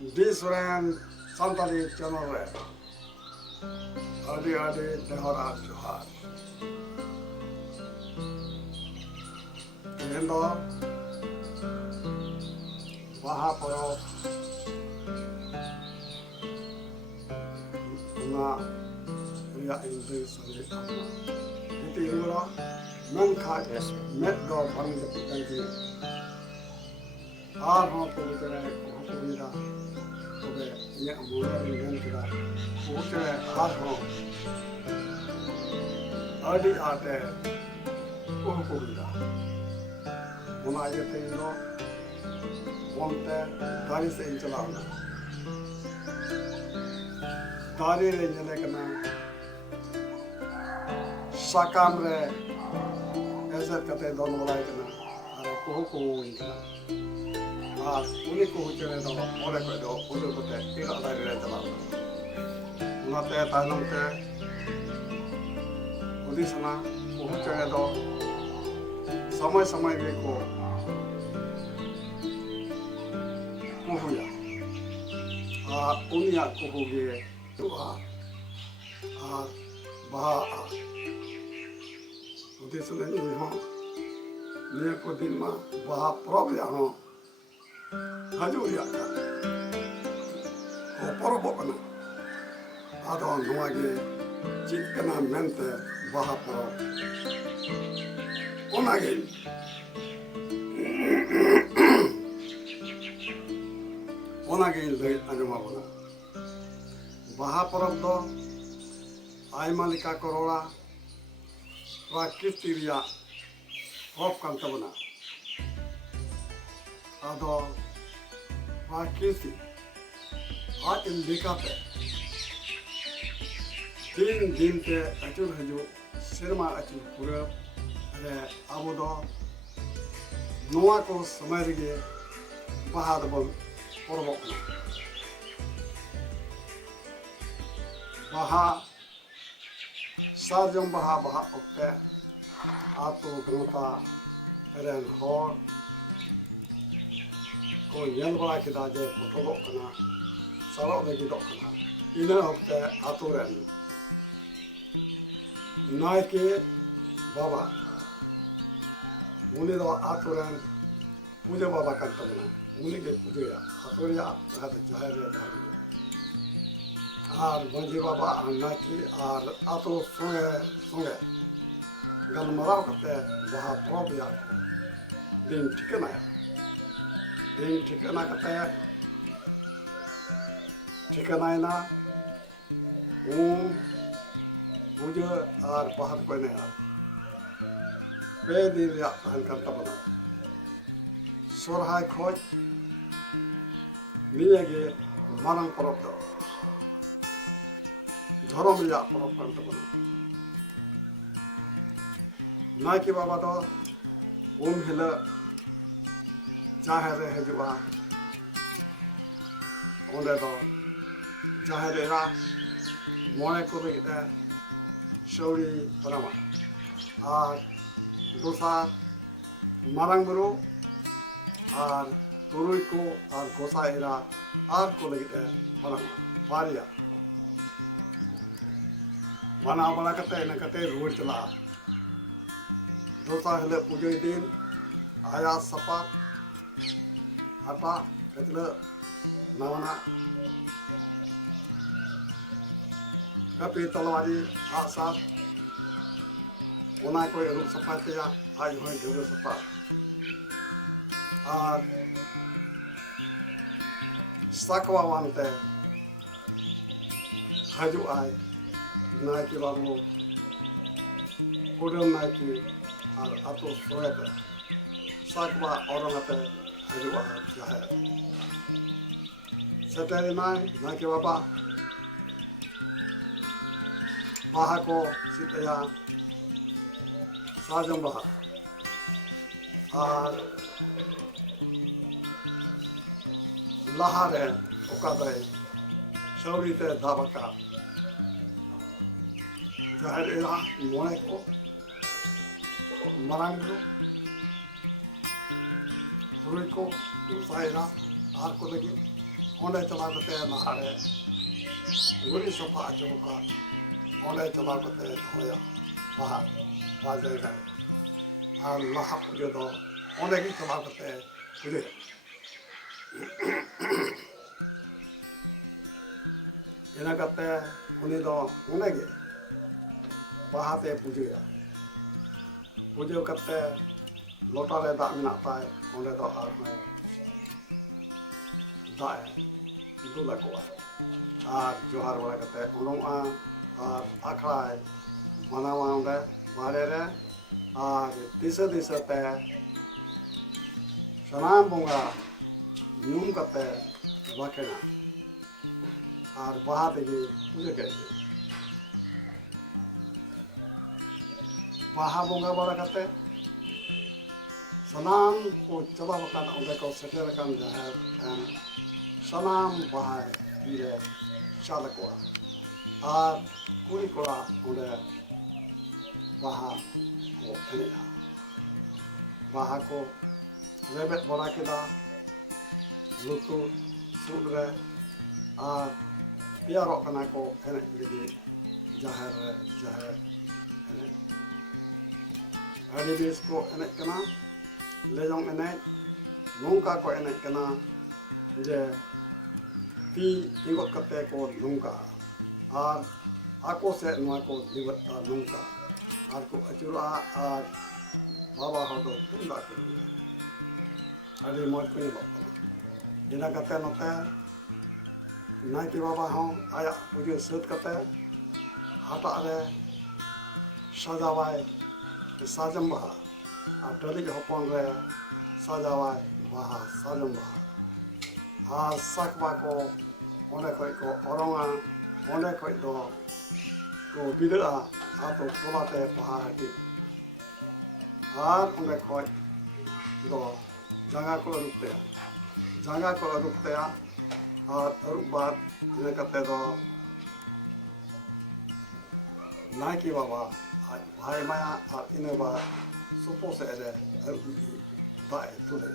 Different Santali channel re. Adi adi dehara johar. Endo baha porob na ria indri sangi amma. Iti ingro men khai met do bang de pitangi. Arho putera kohumida. Tobe ini amura ringen kira. Putera arho. Adi ate kohumida. Muna ayat ingro Monte dari se incelana. Dari re nyele kena. Sakam re ezet kate don mulai kena. Are kuhu kena. Uni kuhu cene do ore ko do udu kote ira dari re celana. Unate tanam te udi sana kuhu cene do samai ge ko kuhuya. Unia kuhuge tua baha. Udah sudah ini ho, ni ko din ma baha porob ya ho. Haju ya kan. Porob kana. Ado noa ge chit kana mente baha porob. Ona ge Onage lay anjumabona. Baha porob do aima lika korola prakriti ria porob kan tabona. Ado prakriti aaj lika pe din te achur haju sirma achur pura ale abo do noa ko samay rege baha do porob baha sarjam baha okte ato grota eren hor ko nyel bala kida je potogok kana salok lagi dok kana ina okte ato ren naike baba uni do ato ren puja baba kan tabana uni ke puja ya atorya ada jahar ya dhari ar banji baba anaki ar ato songe galmarao kate baha porob ya din tikana kate tikana ina puja ar bahat ko ne ar pe din ya tahan kan tabana sorhai khoj niya ge marang porob do dhorom ya porob kan tabana naiki baba do hila jaher re hajua onde do jaher era mone ko begita shauri parama ar dosa marang buru ar turuy ko ar gosa era ar ko legite marang paria mana bala kate ruur chala dosa hile pujoy din aya sapa hata ketla nawana kapi talwari asa ona ko rup sapa te ya aj hoy debe sapa ar sakwa wante haju ai naiki babu kudam naiki ar ato soete sakwa orangate haju ai jahe seteri naiki baba baha ko sitaya sajam baha ar lahare okadai shauri te dabaka jahar era mone ko marang turuy ko dosa era ar ko lagi onde chalaw kate lahare guri safa ajoka onde chalaw kate thoya baha jayga ar laha pujo do onde gi chalaw kate pujo ina kate uni do onde gi baha te pujo pujo kate lota re dak menak tay onde do ar dak itu lakukan ar johar bala kate ononga ar akhrai manawa onde bare re ar disa te sanam bonga nyum kate bakena ar baha tege puja kare baha bonga bala kate sanam ko chalaw akan onde ko seter akan jaher kan sanam baha ire chalakwa ar kuri kora onde baha ko enea baha ko rebet bora keda lutu sud re ar piarok kana ko enek lagi jaher enek adi bis ko enek kana lejong enek nongka ko enek kana je ti tinggot kate ko nongka ar ako se noa ko liwat nongka ar ko acura ar baba hodo tunda ko adi moj ko ni bakna ina kate note naiki baba ho aya pujo sut kate hata re sajawai sajam baha ar dali hopon re sajawai baha sajam baha ar sakba ko onde koi ko oronga onde koi do ko bidra ato kolate baha hati ar onde koi do janga ko arupte ar arup bad ina kate do naiki baba bhai maya ar ina ba supo se re arup bae tule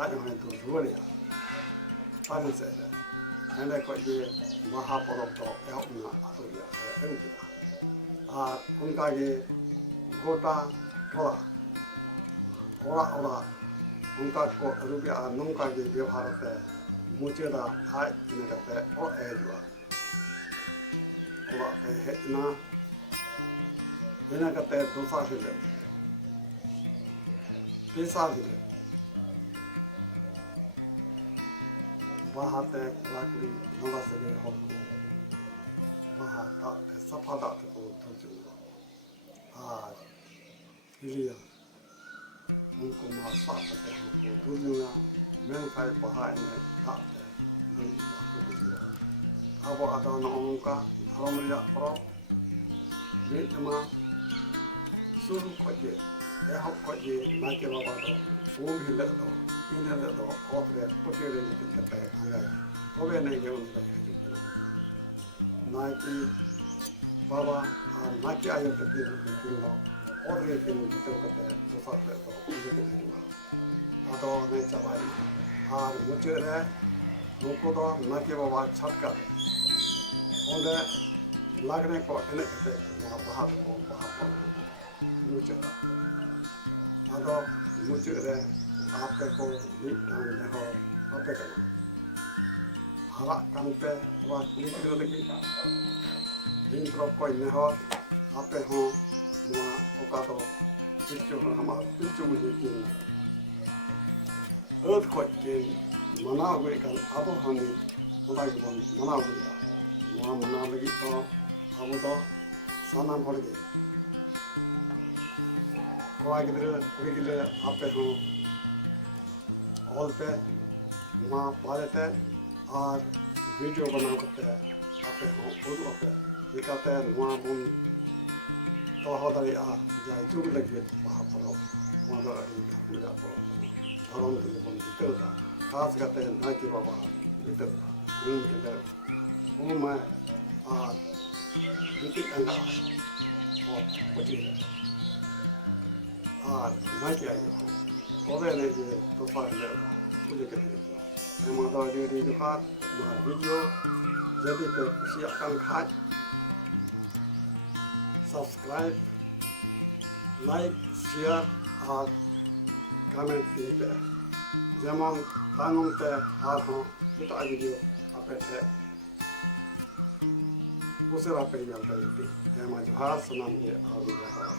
aj hone tu ruole parin se re ene ko je baha porob do ehok na atuya eukida ar unka ge gota tola ora unka ko arubia ar nongka ge ବ୍ୟବହାର te mucheda aj ina kate o ejua ora hejna ina kate dosa sile pesa sile baha te rakuri nora sege hokku baha ta safa da ko tuju ar hilia unko ma sa te ko tuju na men kai baha ene ta te nui ko tuju abo adana onka dharam riya pro betma suru ko je ehok ko je naike baba do om hile do inhele do otre potere ni kate anga tobe ne ge unde naiki baba ar naiki ayo kate do otre ke ni kate do sa do uje ke ni ado ne chabai ar muche re noko do naiki baba chatka onde lagne ko ene kate na baha ko baha muche ado muche re ape ko mitang neho ape kana harak kanpe wa nikro lagi intro ko neho ape ho noa okado pichu nama pichu muhikin earth ko kin mana gue kan abo hani odai bon mana gue noa mana lagi to abo do sanam hor ge kora gidre kuri gidre ape ho all पे वहाँ पाते और video बना करते आते हैं और आते दिखाते हैं वहाँ बुन तो हो दारी जाए जुग लगे वहाँ पर वहाँ तो पूजा पर धर्म के लिए बुन दिखता खास करते हैं नाइकी बाबा दिखता घूम के घूम में और दिखी अंगा और कुछ और Nike I Ove ne je to par le, uje ke ne. Ema do de de har ᱱᱚᱣᱟ ᱵᱷᱤᱰᱤᱭᱳ ᱡᱩᱫᱤ ᱯᱮ ᱠᱩᱥᱤᱭᱟᱜ ᱠᱟᱱ ᱠᱷᱟᱡ সাবস্ক্রাইব লাইক শেয়ার আর কমেন্ট ᱛᱤᱧ ᱯᱮ ᱡᱮᱢᱚᱱ ᱛᱟᱭᱱᱚᱢ ᱛᱮ ᱟᱨᱦᱚᱸ ᱮᱴᱟᱜ ᱵᱷᱤᱰᱤᱭᱳ ᱟᱯᱮ ᱴᱷᱮᱱ ᱩᱥᱟᱹᱨᱟ ᱯᱮ ᱧᱮᱞ ᱫᱟᱲᱮᱭᱟᱜᱼᱟ᱾ ᱦᱮᱸ ᱢᱟ ᱡᱚᱦᱟᱨ ᱥᱟᱱᱟᱢ ᱜᱮ ᱟᱨ ᱡᱚᱦᱟᱨ